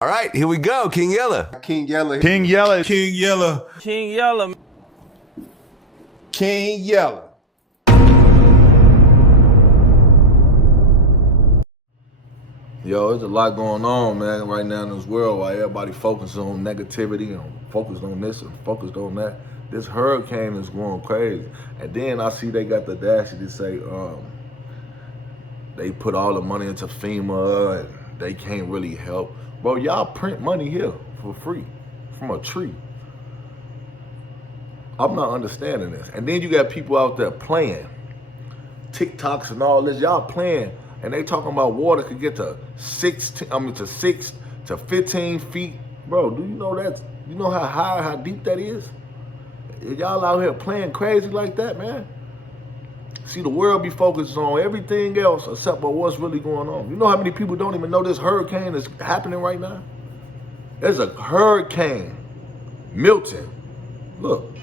All right, here we go. King Yella. King Yella. King Yella. King Yella. King Yella. King Yella. Yo, there's a lot going on, man, right now in this world while everybody focuses on negativity and focused on this and focused on that. This hurricane is going crazy. And then I see they got the audacity to say they put all the money into FEMA and they can't really help. Bro, y'all print money here for free from a tree. I'm not understanding this. And then you got people out there playing TikToks and all this. Y'all playing, and they talking about water could get to 6 to 15 feet. Bro, do you know that? You know how high, how deep that is? Y'all out here playing crazy like that, man. See, the world be focused on everything else except for what's really going on. You know how many people don't even know this hurricane is happening right now? There's a hurricane, Milton. Look.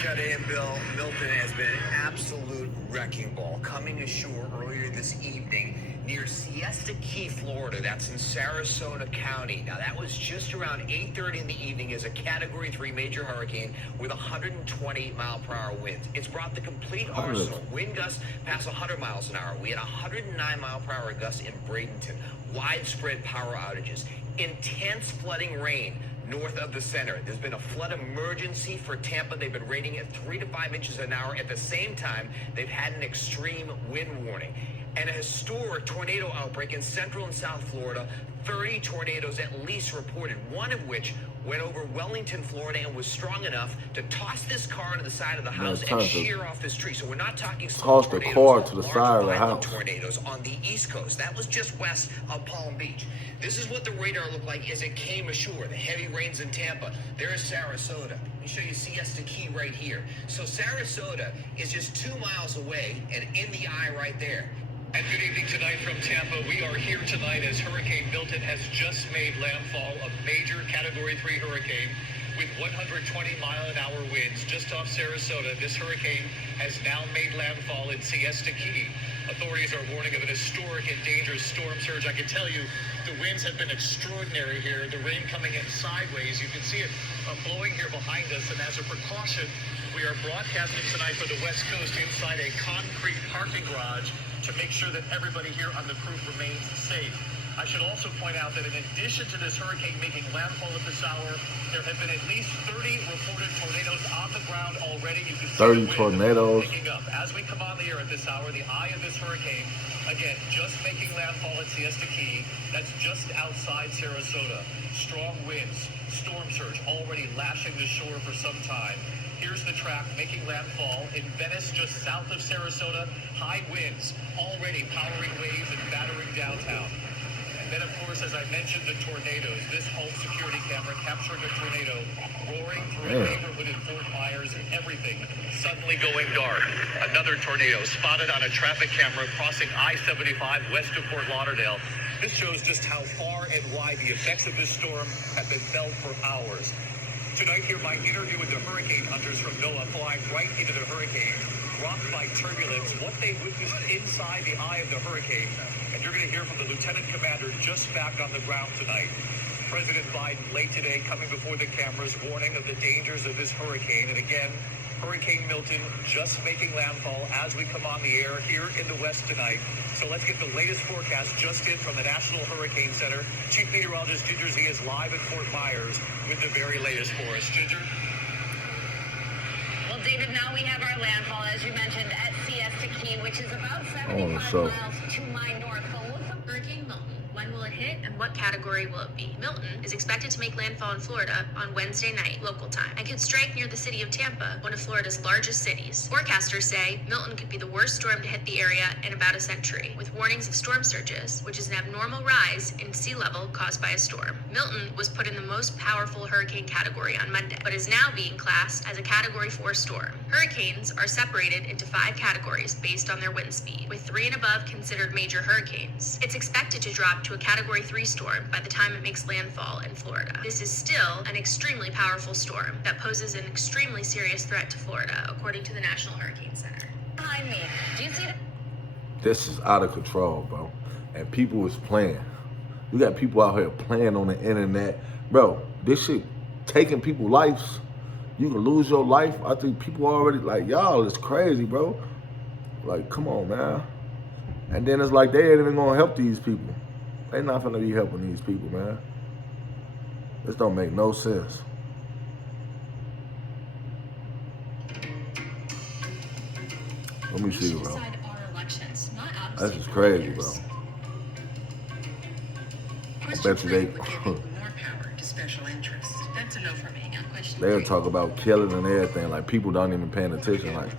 Today in Milton has been an absolute wrecking ball coming ashore earlier this evening near Siesta Key, Florida. That's in Sarasota County. Now that was just around 8:30 in the evening as a Category 3 major hurricane with 120-mile-per-hour winds. It's brought the complete arsenal. Wind gusts past 100 miles an hour. We had 109-mile-per-hour gusts in Bradenton. Widespread power outages. Intense flooding rain north of the center. There's been a flood emergency for Tampa. They've been rating at 3 to 5 inches an hour. At the same time, they've had an extreme wind warning. And a historic tornado outbreak in central and south Florida. 30 tornadoes at least reported, one of which went over Wellington, Florida, and was strong enough to toss this car to the side of the house and shear off this tree. So we're not talking small toss the tornadoes, car to the large side of the violent house. Tornadoes on the East Coast. That was just west of Palm Beach. This is what the radar looked like as it came ashore. The heavy rains in Tampa. There is Sarasota. Let me show you Siesta Key right here. So Sarasota is just 2 miles away and in the eye right there. And good evening tonight from Tampa. We are here tonight as Hurricane Milton has just made landfall, a major Category 3 hurricane with 120-mile-an-hour winds just off Sarasota. This hurricane has now made landfall in Siesta Key. Authorities are warning of an historic and dangerous storm surge. I can tell you the winds have been extraordinary here. The rain coming in sideways. You can see it blowing here behind us. And as a precaution, we are broadcasting tonight for the West Coast inside a concrete parking garage to make sure that everybody here on the crew remains safe. I should also point out that in addition to this hurricane making landfall at this hour, there have been at least 30 reported tornadoes on the ground already. You can see 30 tornadoes. picking up. As we come on the air at this hour, the eye of this hurricane, again, just making landfall at Siesta Key. That's just outside Sarasota. Strong winds, storm surge already lashing the shore for some time. Here's the track making landfall in Venice, just south of Sarasota. High winds already powering waves and battering downtown. And then, of course, as I mentioned, the tornadoes. This home security camera capturing a tornado roaring through a neighborhood in Fort Myers and everything suddenly going dark. Another tornado spotted on a traffic camera crossing I-75 west of Fort Lauderdale. This shows just how far and wide the effects of this storm have been felt for hours. Tonight here, my interview with the hurricane hunters from NOAA flying right into the hurricane, rocked by turbulence, what they witnessed inside the eye of the hurricane. And you're going to hear from the lieutenant commander just back on the ground tonight. President Biden late today coming before the cameras warning of the dangers of this hurricane. And again, Hurricane Milton just making landfall as we come on the air here in the West tonight. So let's get the latest forecast just in from the National Hurricane Center. Chief Meteorologist Ginger Z is live at Fort Myers with the very latest for us. Ginger? Well, David, now we have our landfall, as you mentioned, at Siesta Key, which is about 75 so miles to my north. But what's up, Hurricane Milton? When will it hit, and what category will it be? Milton is expected to make landfall in Florida on Wednesday night, local time, and could strike near the city of Tampa, one of Florida's largest cities. Forecasters say Milton could be the worst storm to hit the area in about a century, with warnings of storm surges, which is an abnormal rise in sea level caused by a storm. Milton was put in the most powerful hurricane category on Monday, but is now being classed as a Category 4 storm. Hurricanes are separated into 5 categories based on their wind speed, with 3 and above considered major hurricanes. It's expected to drop to a Category 3 storm by the time it makes landfall in Florida. This is still an extremely powerful storm that poses an extremely serious threat to Florida, according to the National Hurricane Center. Behind me, do you see that? This is out of control, bro. And people is playing. You got people out here playing on the internet. Bro, this shit taking people's lives. You can lose your life. I think people already like, y'all is crazy, bro. Like, come on, man. And then it's like they ain't even gonna help these people. They not gonna be helping these people, man. This don't make no sense. Let me see, bro. That's just crazy, bro. I bet you they they'll talk about killing and everything. Like people don't even paying attention. Like,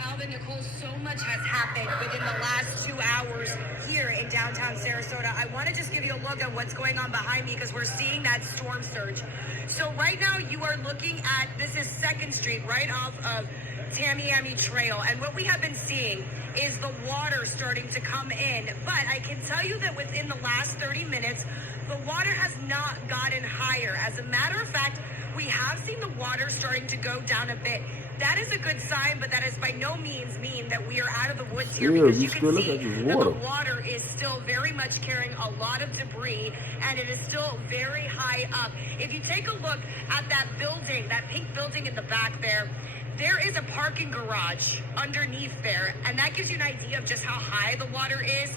Alvin, Nicole, so much has happened within the last 2 hours here in downtown Sarasota. I want to just give you a look at what's going on behind me because we're seeing that storm surge. So right now you are looking at, this is 2nd Street, right off of Tamiami Trail. And what we have been seeing is the water starting to come in. But I can tell you that within the last 30 minutes, the water has not gotten higher. As a matter of fact, we have seen the water starting to go down a bit. That is a good sign, but that is by no means mean that we are out of the woods here, because you can see that the water is still very much carrying a lot of debris, and it is still very high up. If you take a look at that building, that pink building in the back there, there is a parking garage underneath there, and that gives you an idea of just how high the water is.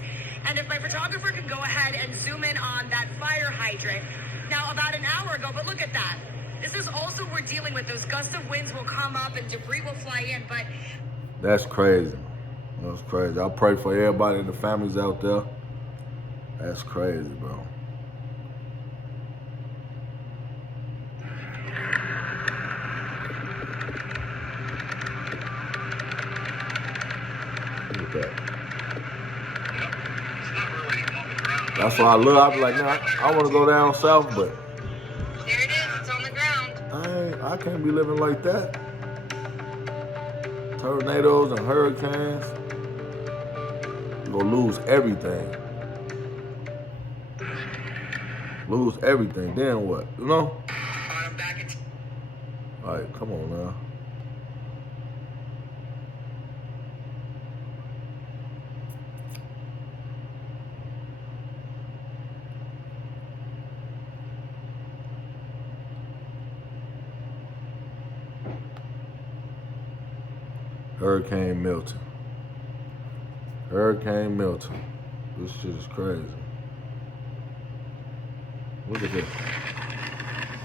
And if my photographer can go ahead and zoom in on that fire hydrant. Now, about an hour ago, but look at that. This is also what we're dealing with. Those gusts of winds will come up and debris will fly in, but... That's crazy. That's crazy. I pray for everybody and the families out there. That's crazy, bro. Look at that. That's why I love. I be like, nah, I want to go down south, but there it is. It's on the ground. I can't be living like that. Tornadoes and hurricanes. You're gonna lose everything. Lose everything. Then what? You know? All right, come on now. Hurricane Milton. Hurricane Milton. This shit is crazy. Look at this.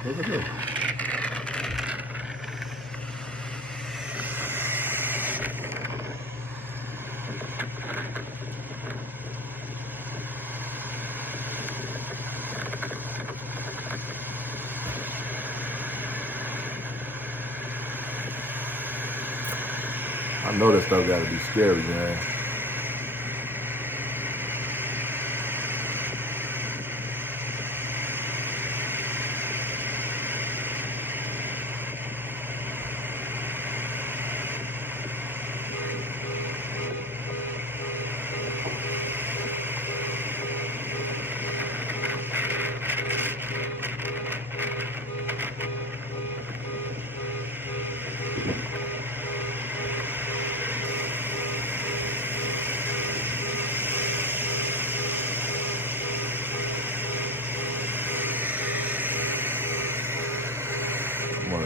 Look at this. I know that stuff gotta be scary, man.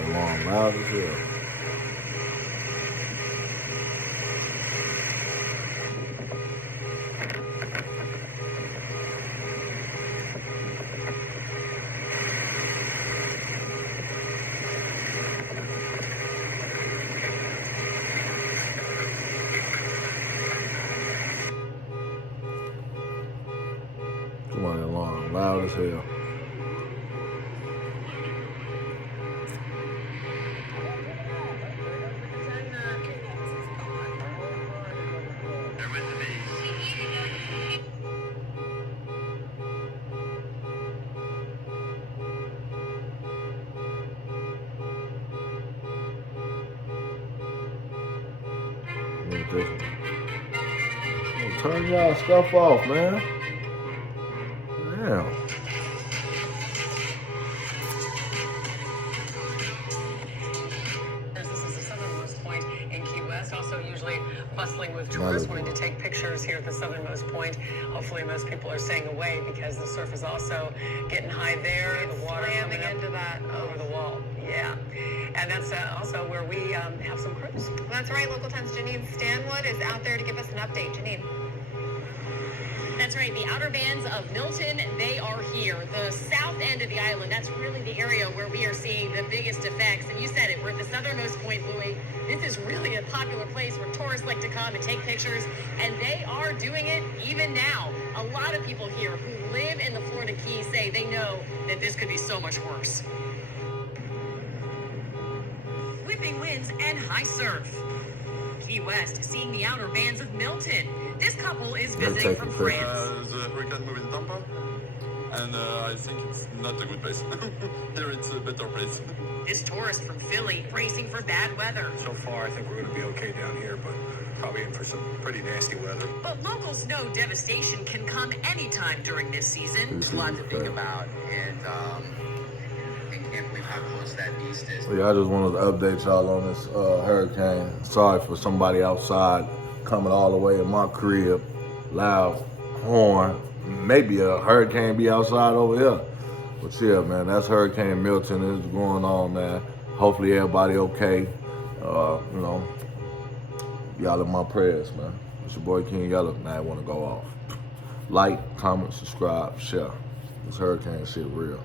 Long, loud as hell. Come on, alarm, loud as hell. Turn y'all stuff off, man. Damn. This is the southernmost point in Key West, also usually bustling with with tourists wanting to take pictures here at the southernmost point. Hopefully most people are staying away because the surf is also getting high there. The water coming up into that over the wall. Yeah. And that's also where we have some crews. That's right. Local 10's Janine Stanwood is out there to give us an update. Janine. That's right. The outer bands of Milton, they are here. The south end of the island, that's really the area where we are seeing the biggest effects. And you said it, we're at the southernmost point, Louie. This is really a popular place where tourists like to come and take pictures, and they are doing it even now. A lot of people here who live in the Florida Keys say they know that this could be so much worse. Whipping winds and high surf. Key West seeing the outer bands of Milton. This couple is visiting from France. The hurricane moved in Tampa, and I think it's not a good place. There it's a better place. This tourist from Philly bracing for bad weather. So far, I think we're going to be okay down here, but probably in for some pretty nasty weather. But locals know devastation can come anytime during this season. There's a lot to think about, and I can't believe how close that beast is. Yeah, I just wanted to update y'all on this hurricane. Sorry for somebody outside coming all the way in my crib, loud horn. Maybe a hurricane be outside over here. But yeah, man, that's Hurricane Milton. It's going on, man. Hopefully everybody okay. You know, y'all in my prayers, man. It's your boy King Yellow. Now I want to go off. Like, comment, subscribe, share. This hurricane shit real.